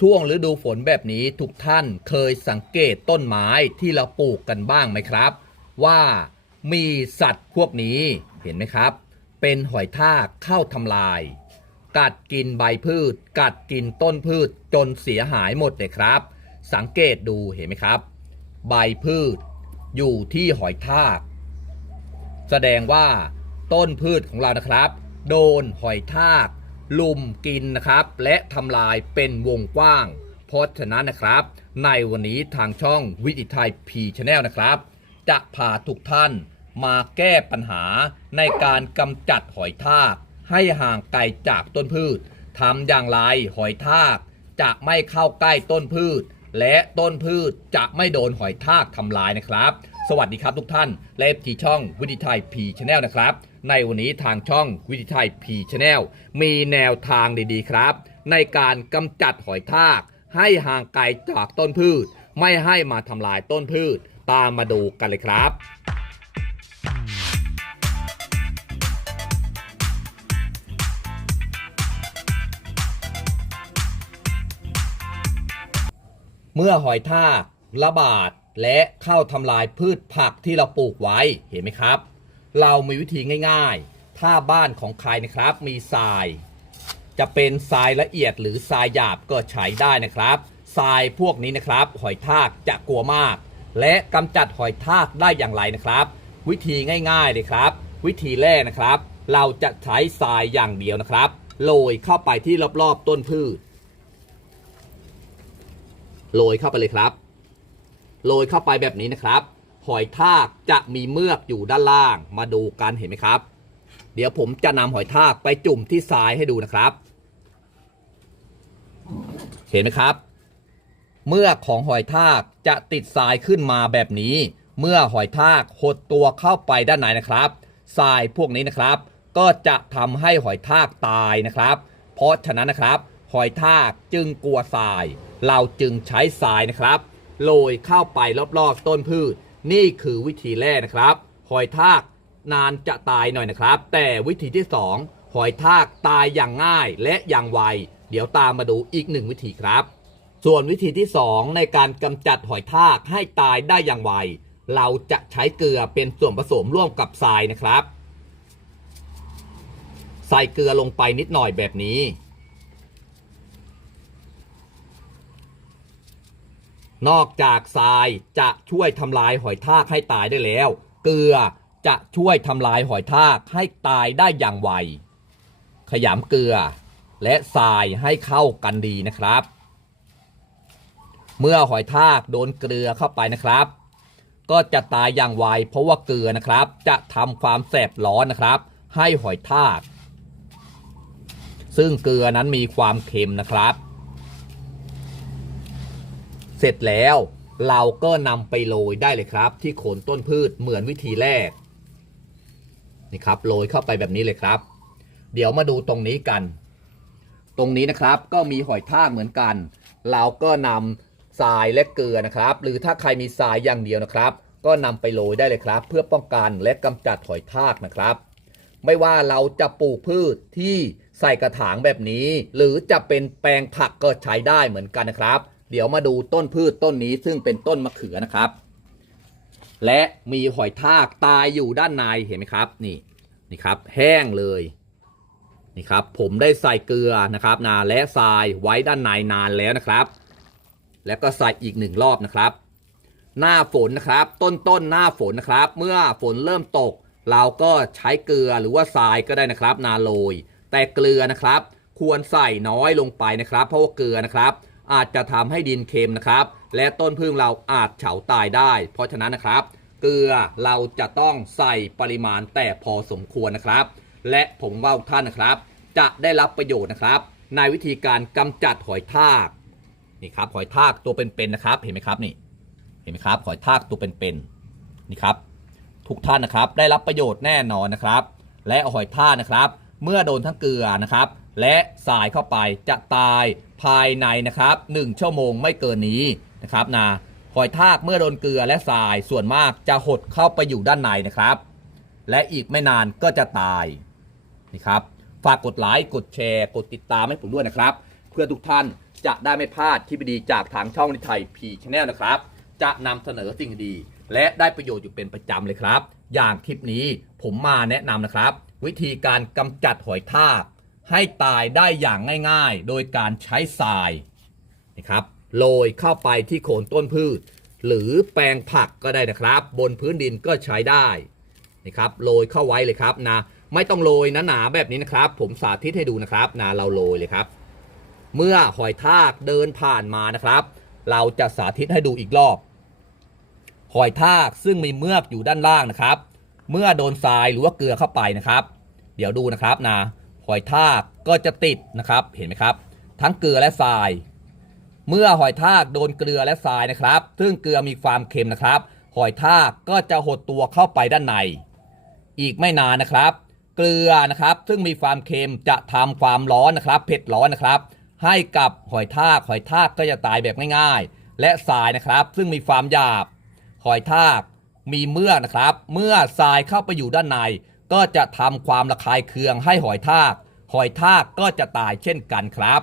ช่วงฤดูฝนแบบนี้ทุกท่านเคยสังเกตต้นไม้ที่เราปลูกกันบ้างไหมครับ ว่ามีสัตว์พวกนี้เห็นไหมครับ เป็นหอยทากเข้าทำลาย กัดกินใบพืช กัดกินต้นพืชจนเสียหายหมดเลยครับ สังเกตดูเห็นไหมครับ ใบพืชอยู่ที่หอยทาก แสดงว่าต้นพืชของเรานะครับ โดนหอยทาก ลุมกินนะครับ และทำลายเป็นวงกว้าง เพราะฉะนั้นนะครับ ในวันนี้ทางช่องวิถีไทยพีชแนลนะครับ จะพาทุกท่านมาแก้ปัญหาในการกำจัดหอยทาก ให้ห่างไกลจากต้นพืชทำอย่างไรหอยทาก จะไม่เข้าใกล้ต้นพืช และต้นพืชจะไม่โดนหอยทากทำลายนะครับ สวัสดีครับทุกท่านและที่ช่องวิถีไทยพีชแนลนะครับ ในวันนี้ทางช่องวิถีไทยพีชแนลมีแนวทางดีๆครับ ในการกำจัดหอยทาก ให้ห่างไกลจากต้นพืช ไม่ให้มาทำลายต้นพืช ตามมาดูกันเลยครับเมื่อหอยทากระบาดและเข้าทำลายพืชผักที่เราปลูกไว้เห็นไหมครับ เรามีวิธีง่าย ๆ ถ้าบ้านของใครนะครับมีทราย จะเป็นทรายละเอียดหรือทรายหยาบก็ใช้ได้นะครับทรายพวกนี้นะครับ หอยทากจะกลัวมาก และกำจัดหอยทากได้อย่างไรนะครับ วิธีง่ายๆเลยครับ วิธีแรกนะครับ เราจะใช้ทรายอย่างเดียวนะครับโรยเข้าไปที่รอบๆต้นพืชโรยเข้าไปเลยครับโรยเข้าไปแบบนี้นะครับ หอยทากจะมีเมือกอยู่ด้านล่างมาดูกันเห็นไหมครับ เดี๋ยวผมจะนำหอยทากไปจุ่มที่ทรายให้ดูนะครับ เห็นไหมครับ เมือกของหอยทากจะติดทรายขึ้นมาแบบนี้ เมื่อหอยทากหดตัวเข้าไปด้านในนะครับทรายพวกนี้นะครับ ก็จะทำให้หอยทากตายนะครับ เพราะฉะนั้นนะครับ หอยทากจึงกลัวทราย เราจึงใช้ทรายนะครับโรยเข้าไปรอบๆต้นพืช นี่คือวิธีแรกนะครับ หอยทากนานจะตายหน่อยนะครับ แต่วิธีที่สองหอยทากตายอย่างง่ายและอย่างไว เดี๋ยวตามมาดูอีกหนึ่งวิธีครับ ส่วนวิธีที่ 2 ในการกำจัดหอยทากให้ตายได้อย่างไว เราจะใช้เกลือเป็นส่วนผสมร่วมกับทรายนะครับ ใส่เกลือลงไปนิดหน่อยแบบนี้ นอกจากทรายจะช่วยทำลายหอยทากให้ตายได้แล้ว เกลือจะช่วยทำลายหอยทากให้ตายได้อย่างไว ขยำเกลือ และทรายให้เข้ากันดีนะครับ เมื่อหอยทากโดนเกลือเข้าไปนะครับ ก็จะตายอย่างไว เพราะว่าเกลือนะครับ จะทำความแสบร้อนนะครับ ให้หอยทาก ซึ่งเกลือนั้นมีความเค็มนะครับ เสร็จแล้วเราก็นำไปโรยได้เลยครับ ที่โคนต้นพืชเหมือนวิธีแรกนี่ครับโรยเข้าไปแบบนี้เลยครับ เดี๋ยวมาดูตรงนี้กัน ตรงนี้นะครับก็มีหอยทากเหมือนกัน เราก็นำทรายและเกลือนะครับ หรือถ้าใครมีทรายอย่างเดียวนะครับ ก็นำไปโรยได้เลยครับ เพื่อป้องกันและกำจัดหอยทากนะครับ ไม่ว่าเราจะปลูกพืชที่ใส่กระถางแบบนี้ หรือจะเป็นแปลงผักก็ใช้ได้เหมือนกันนะครับ เดี๋ยวมาดูต้นพืชต้นนี้ซึ่งเป็นต้นมะเขือนะครับ และมีหอยทากตายอยู่ด้านในเห็นไหมครับ นี่นี่ครับ แห้งเลยนี่ครับ ผมได้ใส่เกลือนะครับนาและทรายไว้ด้านในนานแล้วนะครับ แล้วก็ใส่อีกหนึ่งรอบนะครับ หน้าฝนนะครับ ต้นต้นหน้าฝนนะครับ เมื่อฝนเริ่มตก เราก็ใช้เกลือหรือว่าทรายก็ได้นะครับ นาโรยแต่เกลือนะครับ ควรใส่น้อยลงไปนะครับ เพราะว่าเกลือนะครับ อาจจะทำให้ดินเค็มนะครับ และต้นพึ่งเราอาจเฉาตายได้ เพราะฉะนั้นนะครับ เกลือเราจะต้องใส่ปริมาณแต่พอสมควรนะครับ และผมว่าท่านนะครับ จะได้รับประโยชน์นะครับ ในวิธีการกำจัดหอยทากนี่ครับหอยทากตัวเป็นๆนะครับ เห็นไหมครับนี่เห็นไหมครับหอยทากตัวเป็นๆนี่ครับทุกท่านนะครับได้รับประโยชน์แน่นอนนะครับ และหอยทากนะครับ เมื่อโดนทั้งเกลือนะครับ และสายเข้าไปจะตายภายในนะครับ1ชั่วโมงไม่เกินนี้นะครับนะหอยทากเมื่อโดนเกลือและทรายส่วนมากจะหดเข้าไปอยู่ด้านในนะครับ และอีกไม่นานก็จะตายนี่ครับฝากกดไลค์กดแชร์ กดติดตามให้ผมด้วยนะครับ เพื่อทุกท่านจะได้ไม่พลาดคลิปดีจากทางช่องนิไทยพีชแนลนะครับ จะนำเสนอสิ่งดี และได้ประโยชน์อยู่เป็นประจำเลยครับ อย่างคลิปนี้ผมมาแนะนำนะครับ วิธีการกำจัดหอยทาก ให้ตายได้อย่างง่ายๆ โดยการใช้ทรายนะครับโรยเข้าไปที่โคนต้นพืช หรือแปลงผักก็ได้นะครับ บนพื้นดินก็ใช้ได้นะครับโรยเข้าไว้เลยครับนะไม่ต้องโรยหนาๆแบบนี้นะครับ ผมสาธิตให้ดูนะครับนะเราโรยเลยครับ เมื่อหอยทากเดินผ่านมานะครับ เราจะสาธิตให้ดูอีกรอบหอยทากซึ่งมีเมือกอยู่ด้านล่างนะครับ เมื่อโดนทรายหรือว่าเกลือเข้าไปนะครับ เดี๋ยวดูนะครับนะ หอยทากก็จะติดนะครับเห็นไหมครับ ทั้งเกลือและทราย เมื่อหอยทากโดนเกลือและทรายนะครับ ซึ่งเกลือมีความเค็มนะครับ หอยทากก็จะหดตัวเข้าไปด้านใน อีกไม่นานนะครับ เกลือนะครับซึ่งมีความเค็มจะทำความร้อนนะครับ เผ็ดร้อนนะครับ ให้กับหอยทากหอยทากก็จะตายแบบง่ายๆ และทรายนะครับ ซึ่งมีความหยาบ หอยทากมีเมื่อนะครับ เมื่อทรายเข้าไปอยู่ด้านใน ก็จะทำความระคายเคืองให้หอยทาก หอยทากก็จะตายเช่นกันครับ